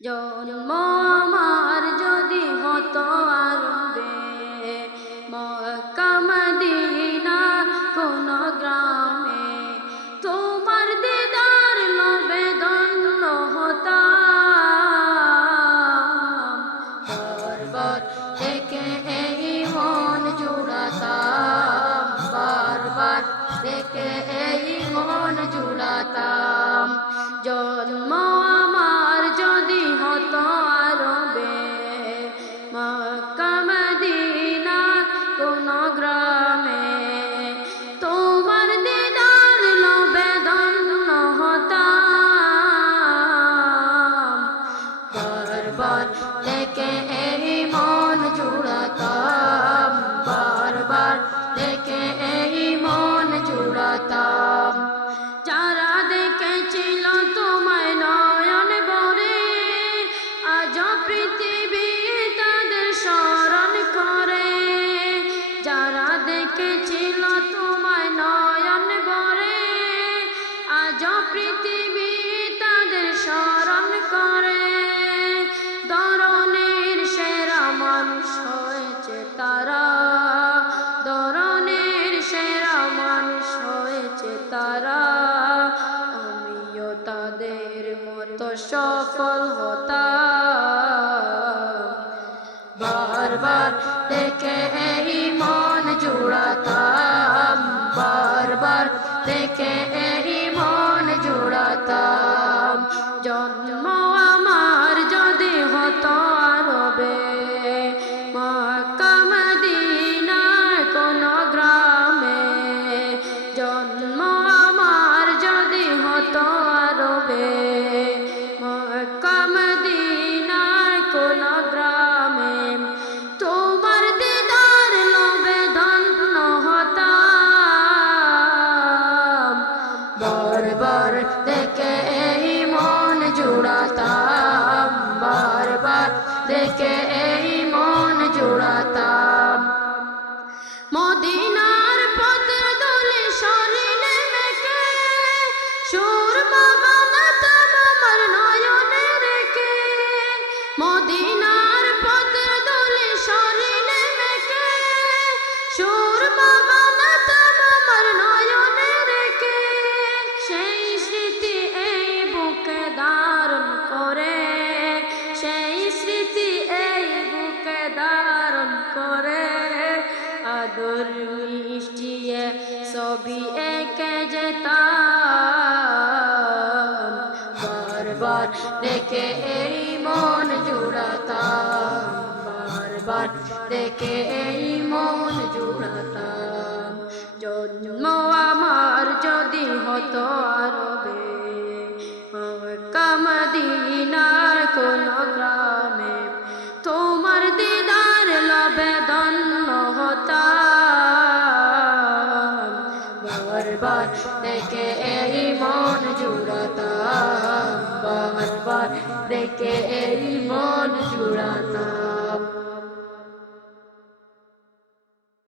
জন্ম আমার যদি হতো আরবে মক্কা মদিনা কোন গ্রামে তোমার দিদার লবে দন্য হতাম বারবার দেখে এই মন জুড়াতাম বারবার দেখে এই মন জুড়াতাম পৃথিবী তাদের স্মরণ করে। যারা দেখেছিল তোমায় নয়ন বরে আজ পৃথিবী তাদের স্মরণ করে। দরনের সেরা মানুষ হয়েছে তারা। সেরা মানুষ হয়েছে তারা। আমিও তাদের মতো সফল হতাম। জুড়াতাম বারবার দেখে দেখে এই মন জুড়াতাম, বারবার দেখে এই মন জুড়াতাম। মদিনার পথের দলে শরীরে মেখে, সুর বানাতাম আমার নয়নে রেখে। মদিনার পথের দলে শরীরে মেখে, সুর বানাতাম আমার করে। আদর মিষ্টিয়ে ছবি এঁকে যেতাম। বারবার দেখে এই মন জুড়াতাম। বারবার দেখে এই মন জুড়াতাম। জন্ম আমার যদি হতো বারবার দেখে এই মন জুড়াতাম বারবার দেখে এই মন জুড়াতাম।